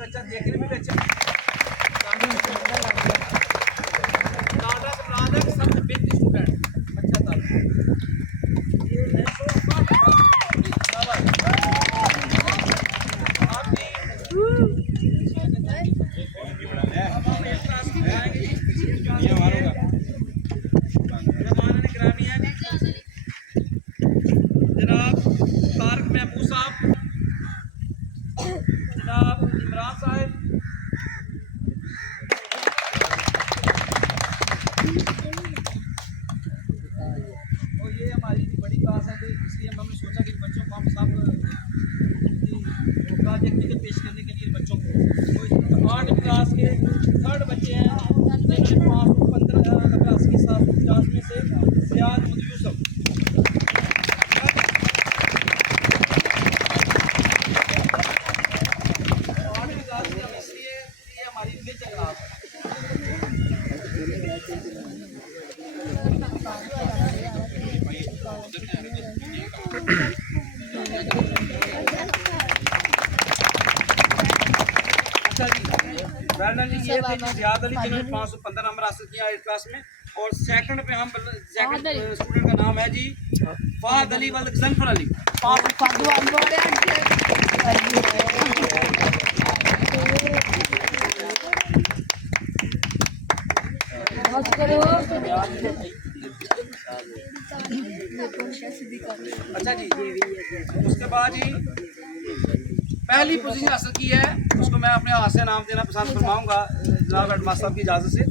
अच्छा देखने में भी अच्छा सबसे बेहतरीन स्टूडेंट अच्छा था ये है जनाब तारक महमूद साहब, जनाब इमरान साहब, और ये हमारी बड़ी क्लास है तो इसलिए हमने सोचा कि बच्चों को हम सब प्रोजेक्ट के पेश करने के लिए बच्चों को तो इसमें 8 क्लास के 3rd बच्चे हैं जिन्होंने 515 क्लास के 750 में से सियाद यूसुफ ये थे जियाद अली जिन्होंने 515 नंबर हासिल किया इस क्लास में। और सेकंड पे हम सेकंड स्टूडेंट का नाम है जी फहद अली वाल जंफर अली। अच्छा जी, उसके बाद जी पहली पोजीशन हासिल की है उसको मैं अपने हाथ से नाम देना पसंद फरमाऊंगा जनाब हेडमास्टर साहब की इजाजत से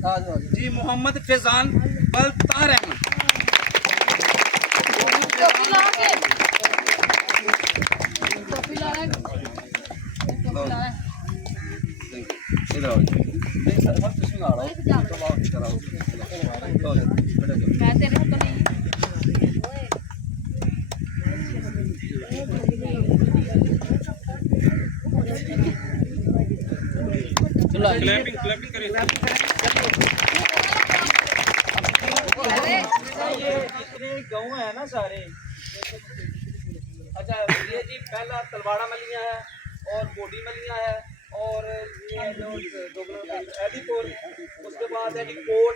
जी मोहम्मद फैजान बलतार अहमद। क्लैपिंग करें। ये इतने गाँव है ना सारे। अच्छा ये जी पहला तलवाड़ा मलिया है और बोडी मलिया है और ये जो एदीपुर, उसके बाद है जी कोट,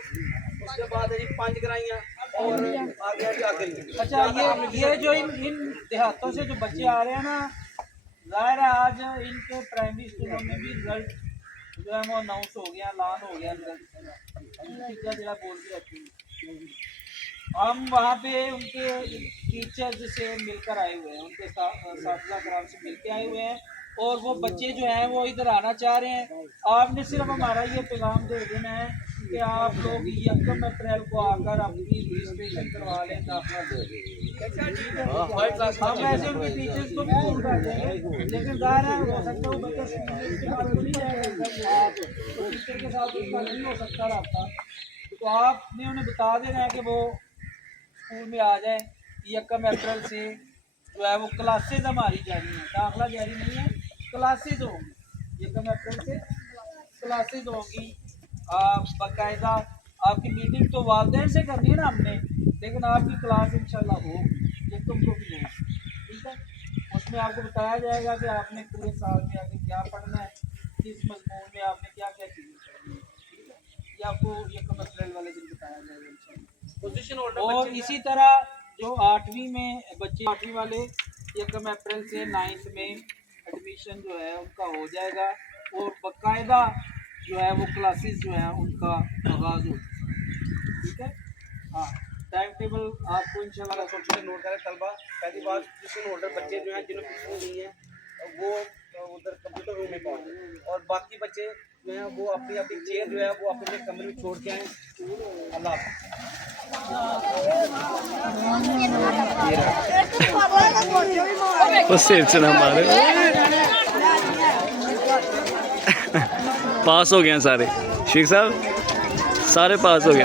उसके बाद है जी पंज गराइयाँ और आगे है जी आगरी। अच्छा ये जो इन देहातों से जो बच्चे आ रहे हैं ना, जाहिर है आज इनके प्राइमरी स्कूलों में भी रिजल्ट जो है वो अनाउंस हो गया, ऐलान हो गया रिजल्ट जिला बोल के रखी। हम वहाँ पे उनके टीचर से मिलकर आए हुए हैं, उनके साथीदार कराम से मिल के आए हुए हैं और वो बच्चे जो हैं वो इधर आना चाह रहे हैं। आपने सिर्फ हमारा ये पैगाम दे देना है कि आप लोग 1 अप्रैल को आकर अपनी रजिस्ट्रेशन करवा लें दाखिला दे। हम ऐसे उनके टीचर्स को भी फोन कर देंगे, लेकिन ज़ाहिर है हो सकता है वो बच्चा नहीं जाएगा तो टीचर के साथ उसका नहीं हो सकता रब्ता, तो आपने उन्हें बता देना है कि वो स्कूल में आ जाए। 1 अप्रैल से जो है वो क्लासेज हमारी जारी हैं, दाखिला जारी नहीं है, क्लासेज होंगी 1 अप्रैल से क्लासेज होंगी। आप बाकायदा आपकी मीटिंग तो वालिदैन से करनी है ना हमने, लेकिन आपकी क्लास इंशाल्लाह होगी, ये तुमको भी होगी, ठीक है। उसमें आपको बताया जाएगा कि आपने पूरे साल में आगे क्या पढ़ना है, किस मजमून में आपने क्या क्या चीज़ें पढ़नी है, ठीक है। ये आपको 1 अप्रैल वाले दिन बताया जाएगा इंशाल्लाह। और इसी तरह जो 8वीं में बच्चे 8वीं वाले 1 अप्रैल से 9th में एडमिशन जो है उनका हो जाएगा और बाकायदा जो है वो क्लासेस जो है उनका आगाज़ हो, ठीक है। हाँ टाइम टेबल आपको इंशाल्लाह छोटे नोट करें तलबा। पहली बात पोजीशन होल्डर बच्चे जो हैं जिन्हें पोजीशन नहीं है वो उधर कंप्यूटर रूम में पहुँचे और बाकी बच्चे जो हैं वो अपनी अपनी चेयर जो है वो अपने कमरे में छोड़ के आए। अल्लाह पास हो गए सारे शेख साहब, सारे पास हो गए।